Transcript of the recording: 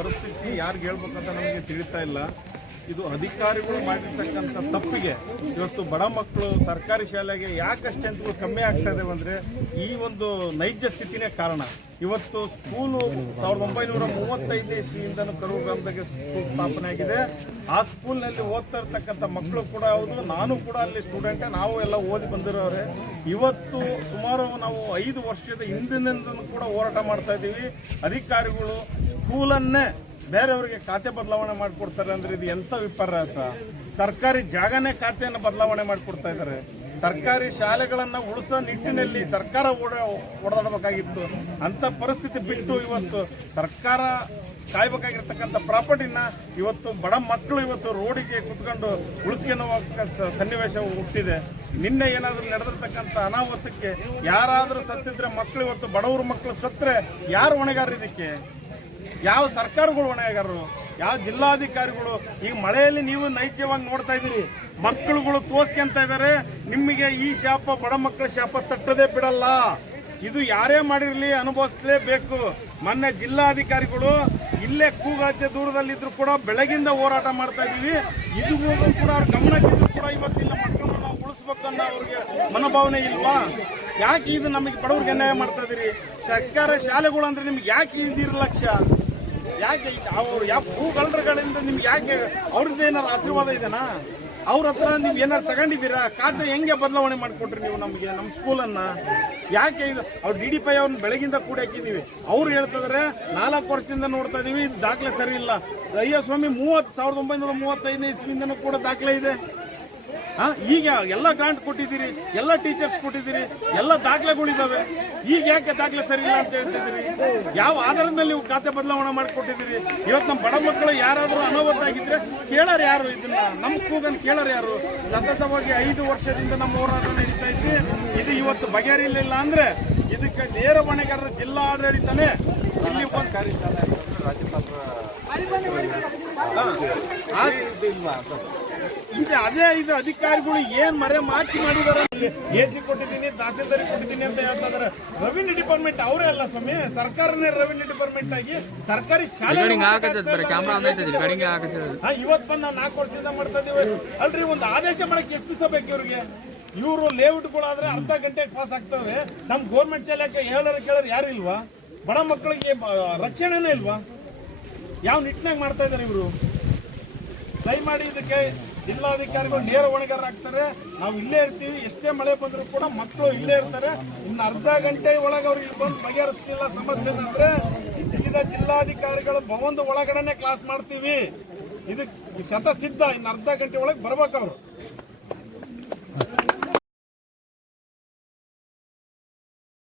ಪರಿಸ್ಥಿತಿ ಯಾರಿಗೆ ಹೇಳ್ಬೇಕಂತ ನಮಗೆ ತಿಳಿತಾ ಇಲ್ಲ. ಇದು ಅಧಿಕಾರಿಗಳು ಮಾಡಿರ್ತಕ್ಕಂಥ ತಪ್ಪಿಗೆ ಇವತ್ತು ಬಡ ಮಕ್ಕಳು ಸರ್ಕಾರಿ ಶಾಲೆಗೆ ಯಾಕಷ್ಟೇ ಅಂತ ಕಮ್ಮಿ ಆಗ್ತಾ ಇದ್ದಾವೆ ಅಂದರೆ ಈ ಒಂದು ನೈಜ ಸ್ಥಿತಿನೇ ಕಾರಣ. ಇವತ್ತು ಸ್ಕೂಲು 1935ನೇ ಇಸ್ವಿಯಿಂದನೂ ಕರೂರು ಗ್ರಾಮದಾಗೆ ಸ್ಕೂಲ್ ಸ್ಥಾಪನೆ ಆಗಿದೆ. ಆ ಸ್ಕೂಲ್ನಲ್ಲಿ ಓದ್ತಾ ಇರ್ತಕ್ಕಂಥ ಮಕ್ಕಳು ಕೂಡ ಹೌದು, ನಾನು ಕೂಡ ಅಲ್ಲಿ ಸ್ಟೂಡೆಂಟೇ, ನಾವು ಎಲ್ಲ ಓದಿ ಬಂದಿರೋರೆ. ಇವತ್ತು ಸುಮಾರು ನಾವು 5 ವರ್ಷದ ಹಿಂದಿನಿಂದನೂ ಕೂಡ ಹೋರಾಟ ಮಾಡ್ತಾ ಇದ್ದೀವಿ. ಅಧಿಕಾರಿಗಳು ಸ್ಕೂಲನ್ನೇ ಬೇರೆಯವರಿಗೆ ಖಾತೆ ಬದಲಾವಣೆ ಮಾಡಿಕೊಡ್ತಾರೆ ಅಂದರೆ ಇದು ಎಂಥ ವಿಪರ್ಯಾಸ. ಸರ್ಕಾರಿ ಜಾಗನೇ ಖಾತೆಯನ್ನು ಬದಲಾವಣೆ ಮಾಡಿಕೊಡ್ತಾ ಇದ್ದಾರೆ. ಸರ್ಕಾರಿ ಶಾಲೆಗಳನ್ನು ಉಳಿಸೋ ನಿಟ್ಟಿನಲ್ಲಿ ಸರ್ಕಾರ ಓಡಾಡಬೇಕಾಗಿತ್ತು. ಅಂಥ ಪರಿಸ್ಥಿತಿ ಬಿಟ್ಟು ಇವತ್ತು ಸರ್ಕಾರ ಕಾಯ್ಬೇಕಾಗಿರ್ತಕ್ಕಂಥ ಪ್ರಾಪರ್ಟಿನ ಇವತ್ತು ಬಡ ಮಕ್ಕಳು ಇವತ್ತು ರೋಡಿಗೆ ಕುತ್ಕೊಂಡು ಉಳಿಸ್ಕೊಂಡು ಸನ್ನಿವೇಶ ಹುಟ್ಟಿದೆ. ನಿನ್ನೆ ಏನಾದರೂ ನಡೆದಿರ್ತಕ್ಕಂಥ ಅನಾಹುತಕ್ಕೆ ಯಾರಾದರೂ ಸತ್ತಿದ್ರೆ ಮಕ್ಕಳು ಇವತ್ತು ಬಡವ್ರ ಮಕ್ಕಳು ಸತ್ತರೆ ಯಾರು ಹೊಣೆಗಾರರು? ಇದಕ್ಕೆ ಯಾವ ಸರ್ಕಾರಗಳು ಹೊಣೆಗಾರರು? ಯಾವ ಜಿಲ್ಲಾಧಿಕಾರಿಗಳು? ಈಗ ಮಳೆಯಲ್ಲಿ ನೀವು ನೈಜವಾಗಿ ನೋಡ್ತಾ ಇದ್ದೀರಿ, ಮಕ್ಕಳುಗಳು ತೋರ್ಸ್ಕೊಂತ ಇದ್ದಾರೆ. ನಿಮಗೆ ಈ ಶಾಪ, ಬಡ ಮಕ್ಕಳ ಶಾಪ ತಟ್ಟದೇ ಬಿಡಲ್ಲ. ಇದು ಯಾರೇ ಮಾಡಿರಲಿ ಅನುಭವಿಸಲೇಬೇಕು. ಮೊನ್ನೆ ಜಿಲ್ಲಾಧಿಕಾರಿಗಳು ಇಲ್ಲೇ ಕೂಗಾಚೆ ದೂರದಲ್ಲಿದ್ರು ಕೂಡ ಬೆಳಗಿಂದ ಹೋರಾಟ ಮಾಡ್ತಾ ಇದೀವಿ. ಇದು ಕೂಡ ಅವ್ರ ಗಮನಕ್ಕಿದ್ರು ಕೂಡ ಇವತ್ತಿಲ್ಲ ಮಕ್ಕಳನ್ನ ನಾವು ಉಳಿಸ್ಬೇಕನ್ನೋ ಅವ್ರಿಗೆ ಮನೋಭಾವನೆ ಇಲ್ವಾ? ಯಾಕೆ ಇದು ನಮಗೆ ಬಡವ್ರಿಗೆ ಅನ್ಯಾಯ ಮಾಡ್ತಾ ಇದೀರಿ? ಸರ್ಕಾರ ಶಾಲೆಗಳು ಅಂದ್ರೆ ನಿಮ್ಗೆ ಯಾಕೆ ಇದು ನಿರ್ಲಕ್ಷ್ಯ? ಯಾಕೆ ಅವ್ರು ಯಾವ ಭೂಗಳ್ಳರುಗಳಿಂದ ನಿಮ್ಗೆ ಯಾಕೆ ಅವ್ರದ್ದು ಏನಾರು ಆಶೀರ್ವಾದ ಇದೆನಾ? ಅವ್ರ ಹತ್ರ ನೀವು ಏನಾರು ತಗೊಂಡಿದ್ದೀರಾ? ಖಾತೆ ಹೆಂಗೆ ಬದಲಾವಣೆ ಮಾಡಿಕೊಟ್ರಿ ನೀವು ನಮಗೆ, ನಮ್ಮ ಸ್ಕೂಲನ್ನು? ಯಾಕೆ ಇದು ಅವ್ರು DDP ಅವ್ರನ್ನ ಬೆಳಗಿಂದ ಕೂಡ ಹಾಕಿದ್ದೀವಿ. ಅವ್ರು ಹೇಳ್ತಿದ್ರೆ 4 ವರ್ಷದಿಂದ ನೋಡ್ತಾ ಇದೀವಿ, ಇದು ದಾಖಲೆ ಸರಿ ಇಲ್ಲ. ಅಯ್ಯೋ ಸ್ವಾಮಿ, 1935ನೇ ಇಸ್ವಿಯಿಂದನೂ ಕೂಡ ದಾಖಲೆ ಇದೆ. ಈಗ ಎಲ್ಲ ಗ್ರಾಂಟ್ ಕೊಟ್ಟಿದ್ದೀರಿ, ಎಲ್ಲ ಟೀಚರ್ಸ್ ಕೊಟ್ಟಿದ್ದೀರಿ, ಎಲ್ಲ ದಾಖಲೆಗಳಿದ್ದಾವೆ. ಈಗ ಯಾಕೆ ದಾಖಲೆ ಸರಿ ಇಲ್ಲ ಅಂತ ಹೇಳ್ತಿದ್ದೀರಿ? ಯಾವ ಆಧಾರದ ಮೇಲೆ ನೀವು ಖಾತೆ ಬದಲಾವಣೆ ಮಾಡಿಕೊಟ್ಟಿದ್ದೀರಿ? ಇವತ್ತು ನಮ್ಮ ಬಡ ಮಕ್ಕಳು ಯಾರಾದರೂ ಅನಾಹುತ ಆಗಿದ್ರೆ ಕೇಳೋರು ಯಾರು? ಇದನ್ನ ನಮ್ಮ ಕೂಗನ್ನು ಕೇಳೋರು ಯಾರು? ಸತತವಾಗಿ 5 ವರ್ಷದಿಂದ ನಮ್ಮ ಹೋರಾಟ ನಡೀತಾ ಇದ್ವಿ. ಇದು ಇವತ್ತು ಬಗೆಹರಿಲಿಲ್ಲ ಅಂದ್ರೆ ಇದಕ್ಕೆ ನೇರ ಹೊಣೆಗಾರರು ಜಿಲ್ಲಾ ಆಡಳಿತನೇ. ಇಲ್ಲಿ ಅದೇ ಇದು ಅಧಿಕಾರಿಗಳು ಏನ್ ಮರೆ ಮಾಚಿ ಮಾಡಿದಾರೆ. AC ಕೊಟ್ಟಿದ್ದೀನಿ, ತಹಸೀಲ್ದಾರಿ ಕೊಟ್ಟಿದ್ದೀನಿ ಅಂತ ಹೇಳ್ತಾ ಇದಾರೆ. ರೆವಿನ್ಯೂ ಡಿಪಾರ್ಟ್ಮೆಂಟ್ ಅವರೇ ಅಲ್ಲ ಸ್ವಾಮಿ, ಸರ್ಕಾರನೇ ರೆವಿನ್ಯೂ ಡಿಪಾರ್ಟ್ಮೆಂಟ್ ಆಗಿ ಸರ್ಕಾರಿ ಶಾಲೆ ಇವತ್ತು ಬಂದು ನಾವು 4 ವರ್ಷದಿಂದ ಮಾಡ್ತಾ ಇದೀವಿ ಅಲ್ರಿ. ಒಂದು ಆದೇಶ ಮಾಡಕ್ಕೆ ಎಷ್ಟು ದಿವಸ ಬೇಕು ಇವ್ರಿಗೆ? ಇವರು ಲೇಔಟ್ಗಳಾದ್ರೆ ಅರ್ಧ ಗಂಟೆಗೆ ಪಾಸ್ ಆಗ್ತವೆ. ನಮ್ ಗೌರ್ಮೆಂಟ್ ಶಾಲೆಗೆ ಕೇಳೋರು ಯಾರು ಇಲ್ವಾ? ಬಡ ಮಕ್ಕಳಿಗೆ ರಕ್ಷಣೆನೇ ಇಲ್ವಾ? ಯಾವ ನಿಟ್ಟಿನಾಗ ಮಾಡ್ತಾ ಇದ್ದಾರೆ ಇವರು? ದಯಮಾಡಿ ಇದಕ್ಕೆ ಜಿಲ್ಲಾಧಿಕಾರಿಗಳು ನೇರ ಹೊಣೆಗಾರರಾಗ್ತಾರೆ. ನಾವು ಇಲ್ಲೇ ಇರ್ತೀವಿ, ಎಷ್ಟೇ ಮಳೆ ಬಂದರೂ ಕೂಡ ಮಕ್ಕಳು ಇಲ್ಲೇ ಇರ್ತಾರೆ. ಇನ್ನು ಅರ್ಧ ಗಂಟೆ ಒಳಗೆ ಅವ್ರು ಇಲ್ಲಿ ಬಂದು ಬಗೆಹರಿಸ್ತಿಲ್ಲ ಸಮಸ್ಯೆ ಅಂದ್ರೆ ಸೀದಾ ಜಿಲ್ಲಾಧಿಕಾರಿಗಳು ಭವನದ ಒಳಗಡೆನೆ ಕ್ಲಾಸ್ ಮಾಡ್ತೀವಿ. ಇದು ಶತ ಸಿದ್ಧ. ಇನ್ನು ಅರ್ಧ ಗಂಟೆ ಒಳಗೆ ಬರ್ಬೇಕು ಅವರು.